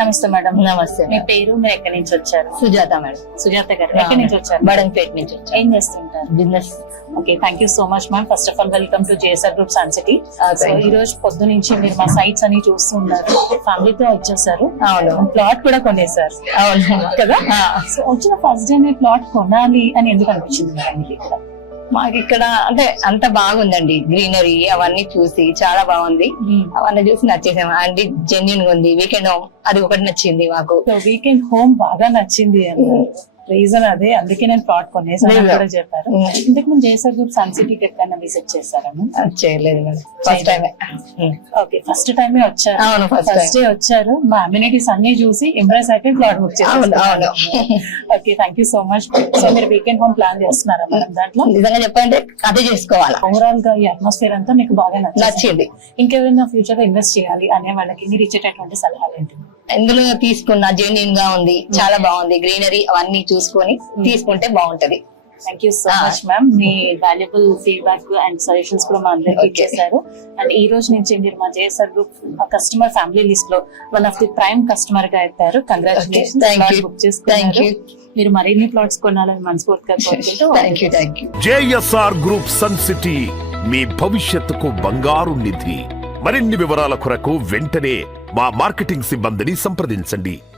నమస్తే మేడం. నమస్తే మీ పేరు, మీరు ఎక్కడి నుంచి వచ్చారు? సుజాత మేడం. సుజాత గారు ఎక్కడి నుంచి వచ్చారు? బడంపేట నుంచి వచ్చాను. ఏం చేస్తుంటారు? Business. Okay, thank you so much ma'am. First of all welcome to JSR group sun City. So ఈ రోజు పొద్దు నుంచి మీరు మా సైట్స్ అని చూస్తున్నారు, ఫ్యామిలీతో వచ్చేసారు. అవును. ప్లాట్ కూడా కొనేసారు అవును కదా? సో వచ్చిన ఫస్ట్ డే ప్లాట్ కొనాలి అని ఎందుకు అనిపించింది మేడం మీకు ఇక్కడ? మాకు ఇక్కడ అంటే అంత బాగుందండి, గ్రీనరీ అవన్నీ చూసి చాలా బాగుంది. అవన్నీ చూసి నచ్చేసాము. అండి జెన్యున్ గా ఉంది. వీకెండ్ హోమ్ అది ఒకటి నచ్చింది మాకు. సో వీకెండ్ హోమ్ బాగా నచ్చింది అన్నారు. రీజన్ అదే, అందుకే నేను ప్లాట్ కొనేసాను అని కూడా చెప్పారు. ఇంతకు ముందు జేఎస్ఆర్ గ్రూప్ సన్ సిటీకి ఎక్కడైనా విజిట్ చేశారని? అది చేయలేదు madam, first time. Okay, first టైమే వచ్చారు. అవును, ఫస్ట్ డే వచ్చారు. మా అమ్యూనిటీస్ అన్ని చూసి ఇంప్రెస్ అయిపోయి ప్లాట్ బుక్ చేశారు. అవును. Okay, thank you so much. So మీరు వీకెండ్ హోమ్ ప్లాన్ చేస్తున్నారా మేడం? దాంట్లో నిజంగా చెప్పాలంటే అదే చేసుకోవాలా. ఓవరాల్ గా ఈ అట్మాస్ఫియర్ అంతా మీకు బాగా నచ్చింది. ఇంకెవరైనా ఫ్యూచర్ లో ఇన్వెస్ట్ చేయాలి అనే వాళ్ళకి మీరు ఇచ్చేటటువంటి సలహాలు ఏంటి? ఎందులో తీసుకున్న జెన్యున్ గా ఉంది, చాలా బాగుంది. గ్రీనరీ అవన్నీ చూసుకొని తీసుకుంటే బాగుంటది. Thank you so much ma'am. Me valuable feedback and suggestions కూడా మా అందరికి ఇచ్చేసారు. అండ్ ఈ రోజు నుంచి మీరు మా JSR group customer family list లో one of the prime customer గా అయిపోయారు. కంగ్రాచులేషన్స్. బుక్ చేసుకున్నారు. మీరు మరిన్ని ప్లాట్స్ కొనాలని మనస్ఫూర్తిగా కోరుకుంటూ thank you. JSR group sun city మీ భవిష్యత్తుకు బంగారు నిధి. మరిన్ని వివరాల కొరకు వెంటనే మా మార్కెటింగ్ సిబ్బందిని సంప్రదించండి.